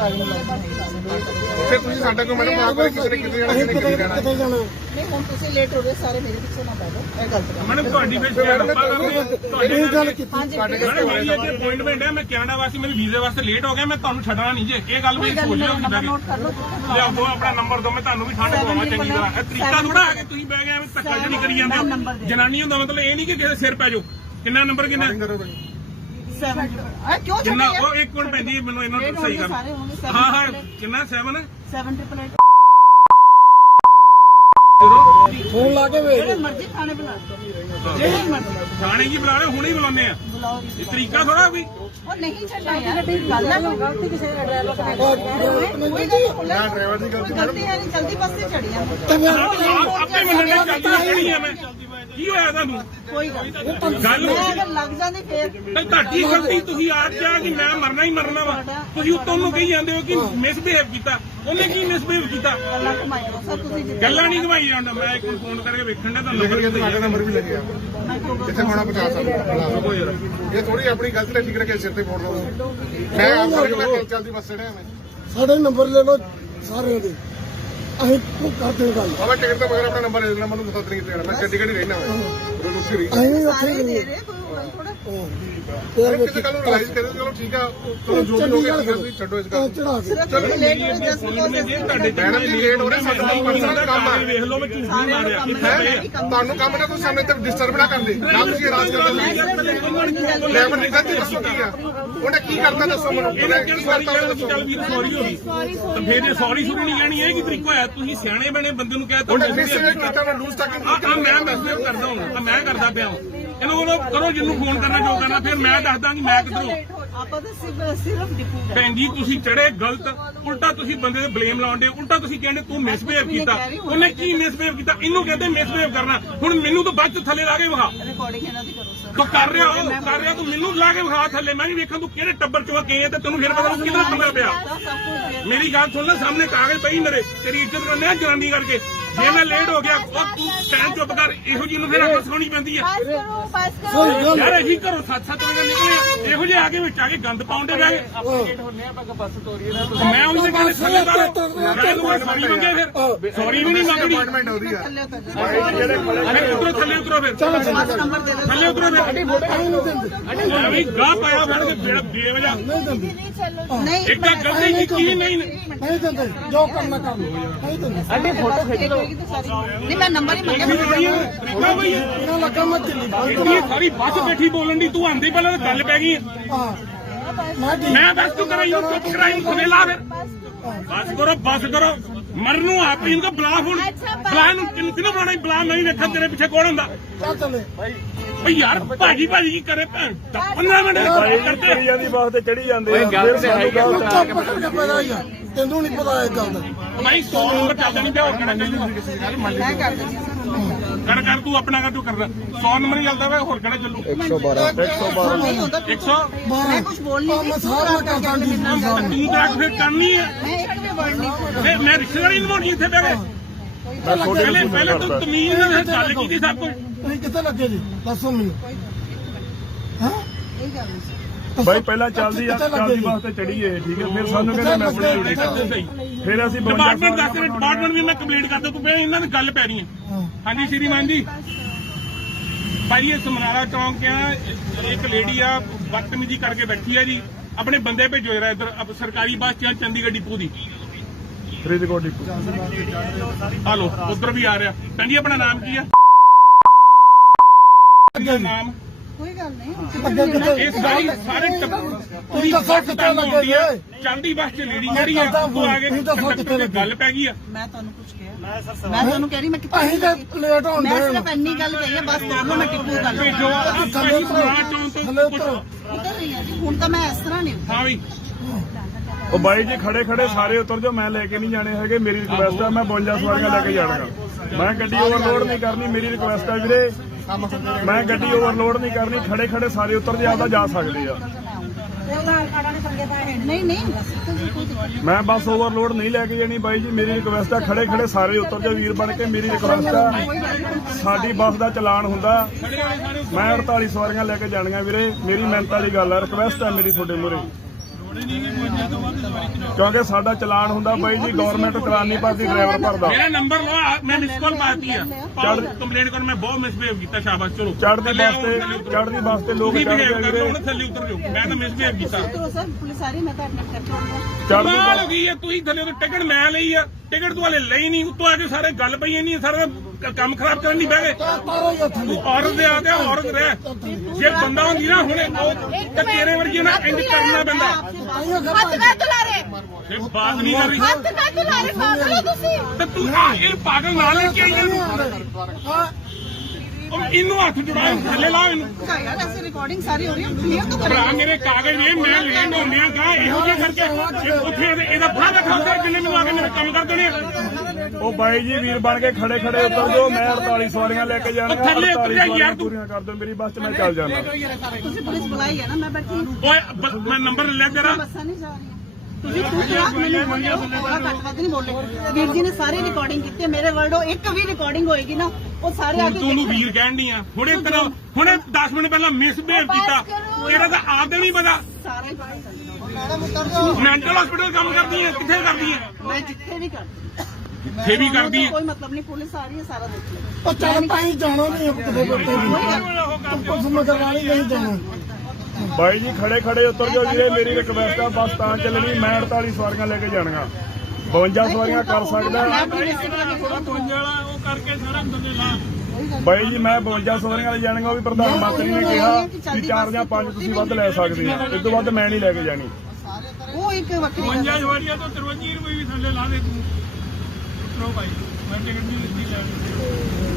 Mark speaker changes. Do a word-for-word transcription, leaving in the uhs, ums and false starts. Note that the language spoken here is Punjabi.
Speaker 1: ਫਿਰ ਤੁਸੀਂ ਸਾਡਾ ਕੋਈ ਮੈਡਮ ਆਪ ਕਿਸੇ ਨੇ ਕਿਤੇ ਜਾਣਾ ਕਿਤੇ
Speaker 2: ਕਿਤੇ ਜਾਣਾ
Speaker 3: ਨਹੀਂ ਹੁਣ ਤੁਸੀਂ ਲੇਟ ਹੋ ਗਏ ਸਾਰੇ ਮੇਰੇ ਪਿੱਛੇ ਨਾ ਪੈ ਜਾਓ ਇਹ ਗਲਤ ਗੱਲ
Speaker 4: ਮੈਡਮ ਤੁਹਾਡੀ ਫਿਰ ਆਪਾਂ ਕਰਦੇ ਆ ਤੁਹਾਡੀ
Speaker 2: ਇਹ ਗੱਲ ਕੀਤੀ
Speaker 3: ਹਾਂਜੀ
Speaker 4: ਮੈਡਮ ਮੇਰੀ ਅੱਜ ਅਪਾਇੰਟਮੈਂਟ ਹੈ ਮੈਂ ਕੈਨੇਡਾ ਵਾਸਤੇ ਮੇਰੇ ਵੀਜ਼ੇ ਵਾਸਤੇ ਲੇਟ ਹੋ ਗਿਆ ਮੈਂ ਤੁਹਾਨੂੰ ਛੱਡਣਾ ਨਹੀਂ ਜੇ ਇਹ ਗੱਲ ਵੀ ਭੁੱਲ ਜਾਓ
Speaker 3: ਨੰਬਰ ਨੋਟ ਕਰ ਲਓ
Speaker 4: ਲਿਆਓ ਦੋ ਆਪਣਾ ਨੰਬਰ ਦੋ ਮੈਂ ਤੁਹਾਨੂੰ ਵੀ ਠੰਡ ਪਵਾਵਾਂ ਚੰਗੀ ਤਰ੍ਹਾਂ ਇਹ ਤਰੀਕਾ ਥੋੜਾ ਆ ਕੇ ਤੁਸੀਂ ਬਹਿ ਗਏ ਐਵੇਂ ਧੱਕਾ ਜਿਹੜੀ ਕਰੀ ਜਾਂਦੇ ਹੋ ਜਨਾਨੀ ਹੁੰਦਾ ਮਤਲਬ ਇਹ ਨਹੀਂ ਕਿ ਕਿਸੇ ਸਿਰ ਪੈ ਜਾਓ ਕਿੰਨਾ ਨੰਬਰ ਕਿੰਨਾ
Speaker 3: ਸੈਵਨ ਆ ਕਿਉਂ
Speaker 4: ਕਿੰਨਾ
Speaker 3: ਛੱਡਿਆ
Speaker 4: ਉਹ ਇੱਕ ਮਿੰਟ ਪੈਂਦੀ ਮੈਨੂੰ ਇਹਨਾਂ ਨੂੰ ਸਹੀ ਕਰ
Speaker 3: ਸਾਰੇ ਹੋਣਗੇ
Speaker 4: ਹਾਂ ਹਾਂ ਕਿੰਨਾ seven
Speaker 3: seven triple eight
Speaker 2: phone ਲਾ ਕੇ ਵੇਖ
Speaker 3: ਜਿਹੜੇ ਮਰਜ਼ੀ ਖਾਣੇ ਬਣਾ ਦਿਓ ਜਿਹੜੇ ਮਰਜ਼ੀ
Speaker 4: ਥਾਣੇ ਕੀ ਬੁਲਾ ਰਹੇ ਹੁਣੇ ਹੀ ਬੁਲਾਉਂਦੇ ਆ
Speaker 3: ਬੁਲਾਓ
Speaker 4: ਇਹ ਤਰੀਕਾ ਥੋੜਾ ਵੀ
Speaker 3: ਉਹ ਨਹੀਂ ਛੱਡਣਾ ਯਾਰ ਗੱਲ ਹੈ ਗਲਤੀ ਕਿਸੇ ਦਾ ਡਰਾਈਵਰ ਦਾ ਕੋਈ
Speaker 1: ਨਾ ਡਰਾਈਵਰ ਦੀ ਗਲਤੀ
Speaker 3: ਗਲਤੀ ਹੈ ਨਹੀਂ ਜਲਦੀ ਬੱਸ ਤੇ ਚੜੀ ਆ
Speaker 2: ਤੇ ਫਿਰ
Speaker 4: ਆਪੇ ਮੰਨਣੇ ਚੱਲਦੀ ਖੜੀ ਆ ਮੈਂ ਕੀ ਹੋਇਆ ਤੁਹਾਨੂੰ
Speaker 3: ਕੋਈ ਗੱਲ
Speaker 4: ਗੱਲ
Speaker 3: ਮੈਂ ਅਗਰ ਲੱਗ ਜਾਂਦੀ ਫੇਰ
Speaker 4: ਤੇ ਤੁਹਾਡੀ ਗਲਤੀ ਤੁਸੀਂ ਆਪ ਕਿਹਾ ਕਿ ਮੈਂ ਮਰਨਾ ਹੀ ਮਰਨਾ ਵਾ ਤੁਸੀਂ ਉੱਤੋਂ ਨੂੰ ਕਹੀ ਜਾਂਦੇ ਹੋ ਕਿ ਮਿਸਬਿਹੇਵ ਕੀਤਾ ਉਹਨੇ ਕੀ ਮਿਸਬਿਹੇਵ ਕੀਤਾ
Speaker 3: ਗੱਲਾਂ ਘੁਮਾਈ ਜਾਓ ਸਰ ਤੁਸੀਂ ਜਿੱਦਾਂ
Speaker 4: ਗੱਲਾਂ ਨਹੀਂ ਘਵਾਈ ਜਾਂਦਾ ਮੈਂ ਇੱਕ ਫੋਨ ਕਰਕੇ ਵੇਖਣ ਦਾ ਤੁਹਾਨੂੰ
Speaker 1: ਲਿਖ ਕੇ ਤੁਹਾਡਾ ਨੰਬਰ ਵੀ ਲੱਗਿਆ ਜਿੱਥੇ ਹੋਣਾ ਪਹੁੰਚਾ ਸਕਦਾ ਇਹ ਥੋੜੀ ਆਪਣੀ ਗਲਤੀ ਨਾਲ ਠੀਕ ਕਰਕੇ ਸਿਰ ਤੇ ਫੋੜ ਦੋ ਮੈਂ ਆਪ ਕਰਕੇ ਚੱਲਦੀ ਬੱਸ ਚੜਿਆ ਮੈਂ
Speaker 2: ਸਾਡੇ ਨੰਬਰ ਲੈ ਲਓ ਸਾਰਿਆਂ ਦੇ ਅਸੀਂ ਕਰਦੇ ਹਾਂ ਗੱਲ
Speaker 1: ਬਾਬਾ ਟਿਕਟ ਤੋਂ ਬਗੈਰ ਆਪਣਾ ਨੰਬਰ ਦੇ ਦੇਣਾ ਮੈਨੂੰ ਦੱਸ ਨਹੀਂ ਕਿਤੇ ਮੈਂ ਚੰਡੀਗੜ੍ਹ ਹੀ ਰਹਿਣਾ ਮੈਂ ਰੋਜ਼ ਉੱਥੇ ਰਹੀ
Speaker 2: ਅਸੀਂ ਉੱਥੇ
Speaker 3: ਸਾਰੇ
Speaker 2: ਹੀ
Speaker 3: ਦੇ ਰਹੇ ਕੋਈ ਗੱਲ ਥੋੜਾ
Speaker 2: ਫਿਰ
Speaker 1: ਕਿਸੇ ਗੱਲ ਨੂੰ ਰਿਲਾਈਜ਼ ਕਰੇ ਚਲੋ ਠੀਕ ਆ ਚਲੋ ਜੋ ਵੀ ਹੋ ਗਿਆ ਤੁਸੀਂ ਛੱਡੋ ਇਸ ਗੱਲ
Speaker 2: ਚੜਾ ਕੇ
Speaker 3: ਸਿਰਫ ਤੁਸੀਂ ਲੇਟ ਹੋ ਜਸਟ ਬਿਕੋਜ਼
Speaker 4: ਤੁਹਾਡੇ
Speaker 1: ਮੈਡਮ ਜੀ ਲੇਟ ਹੋ ਰਹੇ ਸਾਡਾ ਪਰਸਨਲ ਕੰਮ ਆ
Speaker 4: ਵੇਖ ਲਓ ਮੈਂ ਝੂਠ ਨਹੀਂ ਮਾਰਿਆ
Speaker 1: ਹੈ ਤੁਹਾਨੂੰ ਕੰਮ ਨਾ ਕੋਈ ਸਾਹਮਣੇ ਤੇ ਡਿਸਟਰਬ ਨਾ ਕਰਦੇ ਨਾ ਤੁਸੀਂ ਰਾਜ ਕਰਦੇ ਲੈਵਲ ਨਹੀਂ ਕਰਦੀ ਦੱਸੋ ਕੀ ਆ ਉਹਨੇ ਕੀ ਕਰਤਾ ਦੱਸੋ ਮੈਨੂੰ
Speaker 4: ਇਹਨੇ ਕਿਹੜੀ ਸਾਰੀ ਗੱਲ ਦੀ ਚੱਲ ਵੀ ਸੌਰੀ ਹੋ ਗਈ ਤਾਂ ਫਿਰ ਇਹ ਸੌਰੀ ਸ਼ੁਰੂ ਨਹੀਂ ਕਹਿਣੀ ਇਹ ਕੀ ਤਰੀਕਾ ਹੋਇਆ ਤੁਸੀਂ ਸਿਆਣੇ ਬਣੇ ਬੰਦੇ ਨੂੰ ਕਹਿ ਤਾ
Speaker 1: ਉਹਨੇ ਮਿਸਬਿਹੇਵ ਕੀਤਾ ਮੈਂ ਲੂਜ਼ ਤੱਕ
Speaker 4: ਆ ਮੈਂ ਮੈਸੇਜ ਕਰਦਾ ਹੁਣ ਆ ਮੈਂ ਕਰਦਾ ਪਿਆ ਇਹਨੂੰ ਉਹਨੂੰ ਕਰੋ ਜਿਹਨੂੰ ਫੋਨ ਕਰਨਾ ਜੋ ਕਰਨਾ ਫਿਰ ਮੈਂ ਦੱਸਦਾ ਕਿ ਮੈਂ ਕਿੱਧਰੋਂ
Speaker 3: ਆਪਾਂ ਤਾਂ ਸਿਰਫ ਸਿਰਫ ਡਿਪੂ
Speaker 4: ਭੈਣ ਜੀ ਤੁਸੀਂ ਚੜੇ ਗਲਤ ਉਲਟਾ ਤੁਸੀਂ ਬੰਦੇ ਤੇ ਬਲੇਮ ਲਾਉਂਦੇ ਉਲਟਾ ਤੁਸੀਂ ਕਹਿੰਦੇ ਤੂੰ ਮਿਸਬਿਹੇਵ ਕੀਤਾ ਉਹਨੇ ਕੀ ਮਿਸਬਿਹੇਵ ਕੀਤਾ ਇਹਨੂੰ ਕਹਿੰਦੇ ਮਿਸਬਿਹੇਵ ਕਰਨਾ ਹੁਣ ਮੈਨੂੰ ਤਾਂ ਬਾਅਦ ਚ ਥੱਲੇ ਲਾ ਕੇ ਵਿਖਾ
Speaker 3: ਰਿਕਾਰਡਿੰਗ ਇਹਨਾਂ ਦੀ ਕਰੋ ਸਰ
Speaker 4: ਤੂੰ ਕਰ ਰਿਹਾ ਉਹ ਕਰ ਰਿਹਾ ਤੂੰ ਮੈਨੂੰ ਲਾ ਕੇ ਵਿਖਾ ਥੱਲੇ ਮੈਂ ਵੀ ਵੇਖਾਂ ਤੂੰ ਕਿਹੜੇ ਟੱਬਰ ਚੋਂ ਗਏ ਤੇ ਤੈਨੂੰ ਫਿਰ ਪਤਾ ਲੱਗੂ ਕਿਹਦਾ ਪੰਗਾ ਪਿਆ ਮੇਰੀ ਗੱਲ ਸੁਣ ਲੈ ਸਾਹਮਣੇ ਕਾਗਜ਼ ਪਈ ਮੇਰੇ ਤੇਰੀ ਇੱਜ਼ਤ ਕਰਨੇ ਆ ਜਨਾਨੀ ਕਰਕੇ ਜੇ ਮੈਂ ਲੇਟ ਹੋ ਗਿਆ ਉਹ ਤੂੰ ਟਾਈਮ ਚੁੱਪ ਕਰ ਇਹੋ ਜਿਹੀ ਨੂੰ ਫਿਰ ਅੱਖ ਸੁਣੀ ਪੈਂਦੀ ਆ
Speaker 3: ਪਾਸ ਕਰੋ ਪਾਸ ਕਰੋ
Speaker 4: ਯਾਰ ਅਸੀਂ ਘਰੋਂ ਸੱਤ ਸੱਤ ਵਜੇ ਨਿਕਲੇ ਇਹੋ ਜਿਹੇ ਆ ਕੇ ਵਿੱਚ ਆ ਕੇ ਗੰਦ ਪਾਉਂਦੇ ਰਹੇ ਮੈਂ ਉਹਦੇ ਕਹਿੰਦੇ ਥੱਲੇ ਬਾਹਰ ਸੌਰੀ ਮੰਗੇ ਫਿਰ ਸੌਰੀ ਵੀ ਨਹੀਂ ਮੰਗਣੀ
Speaker 1: ਅਪਾਇੰਟਮੈਂਟ ਉਹਦੀ ਆ
Speaker 4: ਅਰੇ ਉਤਰੋ ਥੱਲੇ ਉਤਰੋ ਫਿਰ
Speaker 3: ਨੰਬਰ ਦੇ ਦਿਓ
Speaker 4: ਥੱਲੇ ਉਤਰੋ ਫਿਰ ਮੈਂ ਵੀ ਗਾਹ ਪਾਇਆ ਫੜ ਕੇ ਬੇੜਾ ਬੇਵਜਾ
Speaker 3: ਨਹੀਂ
Speaker 4: ਇੱਕ ਤਾਂ ਗਲਤੀ ਕੀਤੀ ਨਹੀਂ
Speaker 2: ਨਹੀਂ ਦਿੰਦੇ ਜੋ ਕਰਨਾ ਕਰ ਲਓ ਨਹੀਂ ਦਿੰਦੇ
Speaker 3: ਅੱਡੇ ਫੋਟੋ ਖਿੱਚ ਲਓ ਨਹੀਂ ਮੈਂ ਨੰਬਰ ਹੀ ਮੰਗਿਆ
Speaker 4: ਤਰੀਕਾ ਬਈ
Speaker 2: ਇਹਨਾਂ ਲੱਗਾ ਮੈਂ ਦਿੱਲੀ
Speaker 4: ਇਹ ਸਾਰੀ ਬੱਸ ਬੈਠੀ ਬੋਲਣ ਦੀ ਤੂੰ ਆਂਦੀ ਪਹਿਲਾਂ ਤਾਂ ਗੱਲ ਪੈ ਗਈ
Speaker 2: ਹਾਂ ਮੈਂ ਠੀਕ
Speaker 4: ਮੈਂ ਦੱਸ ਤੂੰ ਕਰਾਈ ਨੂੰ ਚੁੱਪ ਕਰਾਈ ਨੂੰ ਖਵੇਲਾ ਫਿਰ ਬਸ ਕਰੋ ਬਸ ਕਰੋ ਮਰਨ ਨੂੰ ਆਪ ਹੀ ਇਹਨੂੰ ਬੁਲਾ ਹੁਣ ਬੁਲਾ ਨੂੰ ਕਿਨੂੰ ਕਿਨੂੰ ਬੁਲਾਣਾ ਬੁਲਾ ਨਹੀਂ ਵੇਖਾਂ ਤੇਰੇ ਪਿੱਛੇ ਕੌਣ ਹੁੰਦਾ
Speaker 2: ਚੱਲ ਚੱਲੇ
Speaker 4: ਓਏ ਯਾਰ ਭਾਜੀ ਭਾਜੀ ਕੀ ਕਰੇ ਭੈਣ ਪੰਦਰਾਂ ਮਿੰਟ ਕਰਦੇ
Speaker 5: ਦੀ ਬਾਤ ਤੇ ਚੜੀ ਜਾਂਦੇ ਆ ਫਿਰ ਸਾਨੂੰ ਗੱਲ
Speaker 2: ਚੁੱਪ ਕਰਕੇ ਪੈਦਾ ਹੀ ਆ ਤੈਨੂੰ ਨਹੀਂ ਪਤਾ ਇਹ ਗੱਲ ਦਾ
Speaker 4: ਭਾਈ ਸੌ ਨੰਬਰ ਚੱਲਦਾ ਨਹੀਂ ਪਿਆ ਹੋਰ ਕਿਹੜਾ ਚੱਲੂ
Speaker 3: ਮੈਂ ਕਰ ਦਿੰਦੀ
Speaker 4: ਕਰ ਕਰ ਤੂੰ ਆਪਣਾ ਕਰ ਤੂੰ ਕਰਦਾ ਸੌ ਨੰਬਰ ਹੀ ਚੱਲਦਾ ਵਾ ਹੋਰ ਕਿਹੜਾ ਚੱਲੂ
Speaker 3: ਇੱਕ ਸੌ ਬਾਰਾਂ ਨਹੀਂ ਹੁੰਦਾ
Speaker 4: ਇੱਕ ਸੌ
Speaker 3: ਮੈਂ ਕੁਝ ਬੋਲ ਨਹੀਂ
Speaker 2: ਮੈਂ ਸਾਰਾ ਕਰਦਾ ਜੀ
Speaker 4: ਤੂੰ ਤਾਂ ਫਿਰ ਕਰਨੀ ਹੈ
Speaker 3: ਮੈਂ ਇੱਕ ਵੀ ਵਰਡ ਨਹੀਂ
Speaker 4: ਮੈਂ ਮੈਂ ਰਿਸ਼ਤੇਦਾਰੀ ਨਿਭਾਉਣੀ ਇੱਥੇ ਬਹਿ ਕੇ ਪਹਿਲੇ ਪਹਿਲੇ ਤੂੰ ਤਮੀਜ਼ ਨਾਲ ਗੱਲ ਕੀਤੀ ਸਭ ਕੁਝ
Speaker 2: ਤੁਸੀਂ ਕਿੱਥੇ ਲੱਗੇ ਜੀ ਦੱਸੋ ਮੈਨੂੰ ਹਾਂ
Speaker 3: ਇਹ ਗੱਲ ਨਹੀਂ
Speaker 5: ਬਾਈ ਪਹਿਲਾਂ ਚੱਲਦੀ ਆ ਚੱਲਦੀ ਬਾਤ ਤੇ ਚੜੀਏ ਠੀਕ ਹੈ ਫਿਰ ਸਾਨੂੰ ਕਹਿੰਦੇ ਮੈਂ ਆਪਣੀ ਡਿਊਟੀ
Speaker 4: ਕਰਦੇ
Speaker 5: ਕਰਦਾ
Speaker 4: ਸਹੀ
Speaker 5: ਫਿਰ ਅਸੀਂ
Speaker 4: ਡਿਪਾਰਟਮੈਂਟ ਦੱਸ ਰਹੇ ਡਿਪਾਰਟਮੈਂਟ ਵੀ ਮੈਂ ਕੰਪਲੀਟ ਕਰਦਾ ਤੂੰ ਪਹਿਲਾਂ ਇਹਨਾਂ ਦੀ ਗੱਲ ਪੈ ਰਹੀ ਹੈ ਹਾਂਜੀ ਸ਼੍ਰੀਮਾਨ ਜੀ ਭਾਈ ਇਹ ਸਮਨਾਰਾ ਚੌਂਕ ਆ ਇੱਕ ਲੇਡੀ ਆ ਬਦਤਮੀਜ਼ੀ ਕਰਕੇ ਬੈਠੀ ਆ ਜੀ ਆਪਣੇ ਬੰਦੇ ਭੇਜੋ ਜਰਾ ਇੱਧਰ ਸਰਕਾਰੀ ਬੱਸ ਚ ਚੰਡੀਗੜ੍ਹ ਡਿਪੂ ਦੀ
Speaker 5: ਫਰੀਦਕੋਟ ਡਿਪੂ
Speaker 4: ਹਲੋ ਉਧਰ ਵੀ ਆ ਰਿਹਾ ਕਹਿੰਦੀ ਆਪਣਾ ਨਾਮ ਕੀ ਆ ਨਾਮ
Speaker 3: ਕੋਈ ਗੱਲ ਨਹੀਂ
Speaker 2: ਅੱਗੇ ਕਿੱਥੇ
Speaker 4: ਇਸ ਵਾਰੀ ਸਾਰੇ ਟੱਬਰ
Speaker 2: ਤੁਸੀਂ ਦੱਸੋ ਕਿੱਥੇ ਲੱਗੇ ਜੀ
Speaker 4: ਚਾਂਦੀ ਬੱਸ ਚ ਲੇਡੀ ਜਿਹੜੀ ਆ ਉਹ ਆ ਕੇ ਗੱਲ ਪੈ ਗਈ ਆ
Speaker 3: ਮੈਂ ਤੁਹਾਨੂੰ ਕੁਝ ਕਿਹਾ ਮੈਂ ਤੁਹਾਨੂੰ ਕਹਿ ਰਹੀ ਮੈਂ ਕਿੱਥੇ
Speaker 2: ਅਸੀਂ ਤਾਂ ਲੇਟ ਹੋਣ
Speaker 3: ਮੈਂ
Speaker 2: ਦੇ
Speaker 3: ਸਿਰਫ ਇੰਨੀ ਗੱਲ ਕਹੀ ਹੈ ਬਸ ਦੋਨੋਂ ਮੈਂ ਟਿੱਪੂ ਗੱਲ
Speaker 4: ਭੇਜੋ
Speaker 2: ਥੱਲੇ
Speaker 4: ਆਪਾਂ
Speaker 2: ਉਤਰੋ
Speaker 4: ਚੌਂਕ ਤੋਂ
Speaker 2: ਥੱਲੇ ਉਤਰੋ
Speaker 3: ਉਤਰ ਰਹੀ ਹਾਂ ਜੀ ਹੁਣ ਤਾਂ ਮੈਂ ਇਸ ਤਰ੍ਹਾਂ ਨਹੀਂ
Speaker 4: ਹਾਂ ਵੀ
Speaker 5: ਉਹ ਬਾਈ ਜੀ ਖੜੇ ਖੜੇ ਸਾਰੇ ਉਤਰ ਜਾਓ ਮੈਂ ਲੈ ਕੇ ਨਹੀਂ ਜਾਣੇ ਹੈਗੇ ਮੇਰੀ ਰਿਕੁਐਸਟ ਆ ਮੈਂ ਬਵੰਜਾ ਸਵਾਰੀਆਂ ਲੈ ਕੇ ਜਾਣਾਗਾ ਮੈਂ ਗੱਡੀ ਓਵਰਲੋਡ ਨਹੀਂ ਕਰਨੀ ਮੇਰੀ ਰਿਕੁਐਸਟ ਆ ਵੀਰੇ ਮੈਂ ਗੱਡੀ ਓਵਰਲੋਡ ਨਹੀਂ ਕਰਨੀ ਖੜੇ ਖੜੇ ਸਾਰੇ ਉਤਰ ਜੇ ਆਪਦਾ ਜਾ ਸਕਦੇ ਆ
Speaker 3: ਨਹੀਂ ਨਹੀਂ
Speaker 5: ਮੈਂ ਬੱਸ ਓਵਰਲੋਡ ਨਹੀਂ ਲੈ ਕੇ ਜਾਣੀ ਬਾਈ ਜੀ ਮੇਰੀ ਰਿਕੁਐਸਟ ਆ ਖੜੇ ਖੜੇ ਸਾਰੇ ਉਤਰ ਜਾਓ ਵੀਰ ਬਣ ਕੇ ਮੇਰੀ ਰਿਕੁਐਸਟ ਆ ਸਾਡੀ ਬੱਸ ਦਾ ਚਲਾਨ ਹੁੰਦਾ ਮੈਂ ਅੜਤਾਲੀ ਸਵਾਰੀਆਂ ਲੈ ਕੇ ਜਾਣੀਆਂ ਵੀਰੇ ਮੇਰੀ ਮਿਹਨਤ ਵਾਲੀ ਗੱਲ ਆ ਰਿਕੁਐਸਟ ਆ ਮੇਰੀ ਤੁਹਾਡੇ ਮੂਹਰੇ ਕਿਉਂਕਿ ਸਾਡਾ ਚਲਾਨ ਹੁੰਦਾ ਬਾਈ ਜੀ, ਗਵਰਨਮੈਂਟ ਚਲਾਨ ਨਹੀਂ ਭਰਦੀ, ਡਰਾਈਵਰ ਭਰਦਾ।
Speaker 4: ਮੇਰਾ ਨੰਬਰ ਲਓ, ਮੈਂ ਮਿਸ ਕਾਲ ਮਾਰਤੀ ਆ, ਕੰਪਲੇਂਟ ਕਰ, ਮੈਂ ਬਹੁਤ ਮਿਸਬਿਹੇਵ ਕੀਤਾ, ਸ਼ਾਬਾਸ਼ ਚਲੋ
Speaker 5: ਚੜ੍ਹਦੀ ਵਾਸਤੇ ਚੜ੍ਹਦੀ ਵਾਸਤੇ ਲੋਕ
Speaker 4: ਤੁਸੀਂ
Speaker 5: ਚੜ੍ਹਦੇ
Speaker 4: ਬਿਹੇਵ ਕਰ
Speaker 5: ਵੀਰੇ,
Speaker 4: ਲਓ, ਹੁਣ ਥੱਲੇ ਉਤਰ ਜਾਓ, ਮੈਂ ਤਾਂ ਮਿਸਬਿਹੇਵ ਕੀਤਾ।
Speaker 3: ਚਲੋ ਸਰ ਪੁਲਿਸ ਆ ਰਹੀ, ਮੈਂ ਤਾਂ ਐਡਮਿਟ ਕਰਕੇ ਆਉਂਗਾ।
Speaker 5: ਚੜ੍ਹਦੀ
Speaker 4: ਕਮਾਲ ਹੋ ਗਈ ਹੈ, ਤੁਸੀਂ ਥੱਲੇ ਤੋਂ ਟਿਕਟ ਮੈਂ ਲਈ ਆ, ਟਿਕਟ ਤੂੰ ਹਲੇ ਲਈ ਨਹੀਂ, ਉੱਤੋਂ ਆ ਕੇ ਸਾਰੇ ਗੱਲ ਪਈ ਨਹੀਂ, ਸਾਰਾ ਕੰਮ ਖਰਾਬ ਕਰਨ ਨਹੀਂ ਬਹਿ ਗਏ।
Speaker 2: ਤਾਰੋ ਹੀ ਉੱਥੇ ਦੀ।
Speaker 4: ਔਰਤ ਦੇ ਆ ਤੇ ਔਰਤ ਰਹਿ, ਜੇ ਬੰਦਾ ਹੁੰਦੀ ਨਾ ਹੁਣੇ ਉਹ ਤੇ ਤੇਰੇ ਵਰਗੀ ਨਾ ਇੰਜ ਕਰਨਾ ਪੈਂਦਾ।
Speaker 3: ਹੱਥ ਨਾ ਤੁਲਾਰੇ,
Speaker 4: ਇਹ ਬਾਤ ਨਹੀਂ ਕਰ ਰਹੀ
Speaker 3: ਹੱਥ ਨਾ ਤੁਲਾਰੇ, ਪਾਗਲ ਹੋ ਤੁਸੀਂ।
Speaker 4: ਤੇ ਤੂੰ ਆ ਇਹ ਪਾਗਲ ਨਾਲ ਲੈ ਕੇ ਆਈ ਇਹਨੂੰ, ਉਹ ਇਹਨੂੰ ਹੱਥ ਜੁੜਾ, ਥੱਲੇ ਲਾ ਇਹਨੂੰ।
Speaker 3: ਯਾਰ ਐਸੇ ਰਿਕਾਰਡਿੰਗ ਸਾਰੀ ਹੋ ਰਹੀ ਹੈ, ਕਲੀਅਰ ਤਾਂ
Speaker 4: ਭਰਾ
Speaker 3: ਕਰੇ।
Speaker 4: ਮੇਰੇ ਕਾਗਜ਼ ਨੇ, ਮੈਂ ਲੈਣ ਹੁੰਦਿਆਂ ਕਾ ਇਹੋ ਜਿਹਾ ਕਰਕੇ ਇਹ ਉੱਥੇ ਇਹਦੇ- ਇਹਦਾ ਬੜਾ ਬੈਠਾ ਹੁੰਦਾ, ਜਿੰਨੇ ਮੈਨੂੰ ਆ ਕੇ ਮੇਰੇ ਕੰਮ ਕਰ ਦੇਣੇ ਆ।
Speaker 5: ਉਹ ਬਾਈ ਜੀ ਵੀਰ ਬਣ ਕੇ ਖੜੇ ਖੜੇ ਉਤਰ ਜਾਓ, ਮੈਂ ਅੜਤਾਲੀ ਸਵਾਰੀਆਂ ਲੈ ਕੇ ਜਾਣੀਆਂ,
Speaker 4: ਥੱਲੇ ਉਤਰ
Speaker 5: ਅੜਤਾਲੀ
Speaker 4: ਜਾ ਯਾਰ
Speaker 5: ਸਵਾਰੀਆਂ
Speaker 4: ਤੂੰ।
Speaker 5: ਪੂਰੀਆਂ ਕਰ ਦਿਓ ਮੇਰੀ ਬੱਸ 'ਚ, ਮੈਂ ਚੱਲ ਜਾਣਾ।
Speaker 3: ਤੁਸੀਂ ਪੁਲਿਸ ਬੁਲਾਈ ਹੈ ਨਾ, ਮੈਂ ਬੈਠੀ ਹਾਂ।
Speaker 4: ਓਏ ਬ- ਮੈਂ ਨੰਬਰ ਲੈ ਤੇਰਾ,
Speaker 3: ਬੱਸਾਂ ਨਹੀਂ ਜਾ ਰਹੀਆਂ। ਤੁਸੀਂ ਤੂੰ ਕਿਹਾ ਮੈਨੂੰ ਬੋਲਿਆ, ਥੋੜਾ ਘੱਟ ਵੱਧ ਨਹੀਂ ਬੋਲੇ। ਵੀਰ ਜੀ ਨੇ ਸਾਰੀ ਰਿਕਾਰਡਿੰਗ ਕੀਤੀ ਹੈ, ਮੇਰੇ ਵਰਡੋ ਇੱਕ ਵੀ ਰਿਕਾਰਡਿੰਗ ਹੋਏਗੀ ਨਾ, ਉਹ ਸਾਰੇ ਆ
Speaker 4: ਹੁਣ
Speaker 3: ਕੇ
Speaker 4: ਤੂੰ ਉਹਨੂੰ ਵੀਰ ਕਹਿਣ ਡਈ ਆ, ਹੁਣੇ ਤੇਰਾ ਹੁਣੇ ਦਸ ਮਿੰਟ ਪਹਿਲਾਂ ਮਿਸਬਿਹੇਵ ਕੀਤਾ, ਤੇਰਾ ਤਾਂ ਆਪ ਦੇ ਨਹੀਂ ਪਤਾ।
Speaker 3: ਸਾਰਾ ਹੀ ਮੈਡਮ ਉਤਰ ਜਾਓ।
Speaker 4: ਮੈਂਟਲ ਹਸਪੀਟਲ ਕੰਮ ਕਰਦੀ ਹੈ, ਕਿੱਥੇ ਕਰਦੀ ਹੈ?
Speaker 3: ਮੈਂ ਜਿੱਥੇ ਵੀ ਕਰਦੀ,
Speaker 4: ਇੱਥੇ ਵੀ ਕਰਦੀ ਹੈ।
Speaker 3: ਕੋਈ ਮਤਲਬ ਨਹੀਂ, ਪੁਲਿਸ ਆ ਰਹੀ ਹੈ, ਸਾਰਾ ਦੇਖ ਲਓ।
Speaker 2: ਉਹ ਚੱਲ ਪਾਈ ਜਾਣਾ ਨਹੀਂ ਕਿਤੇ ਬੱਤੇ ਦੀ। ਪੁਲਿਸ ਮਗਰਵਾਲੀ ਨਹੀਂ ਜਾਣਾ।
Speaker 5: ਬਾਈ ਜੀ ਖੜੇ ਖੜੇ ਉਤਰ ਜਾਓ ਵੀਰੇ, ਮੇਰੀ ਰਿਕਵੈਸਟ ਆ, ਬੱਸ ਤਾਂ ਚੱਲਣੀ, ਮੈਂ ਅੜਤਾਲੀ ਸਵਾਰੀਆਂ ਲੈ ਕੇ ਜਾਣੀਆਂ, ਬਵੰਜਾ ਸਵਾਰੀਆਂ ਕਰ ਸਕਦਾ। ਬਾਈ ਜੀ ਮੈਂ ਬਵੰਜਾ ਸਵਾਰੀਆਂ ਲੈ ਜਾਣੀਆਂ, ਉਹ ਵੀ ਪ੍ਰਧਾਨ ਮੰਤਰੀ ਨੇ ਕਿਹਾ ਕਿ ਚਾਰ ਜਾਂ ਪੰਜ ਤੁਸੀਂ ਵੱਧ ਲੈ ਸਕਦੇ ਆ, ਇਸ ਤੋਂ ਵੱਧ ਮੈਂ ਨਹੀਂ ਲੈ ਕੇ ਜਾਣੀ।
Speaker 3: ਉਹ ਇੱਕ ਵੱਖਰੀ ਗੱਲ ਹੈ।
Speaker 4: ਸਵਾਰੀਆਂ ਤੋਂ ਤਰਵੰਜੀ ਰੁਪਏ ਵੀ ਥੱਲੇ ਲਾ ਦੇ ਤੂੰ, ਉਤਰੋ ਭਾਈ, ਮੈਂ ਟਿਕਟ ਨਹੀਂ ਲਿੱਤੀ ਲੈਣੀ।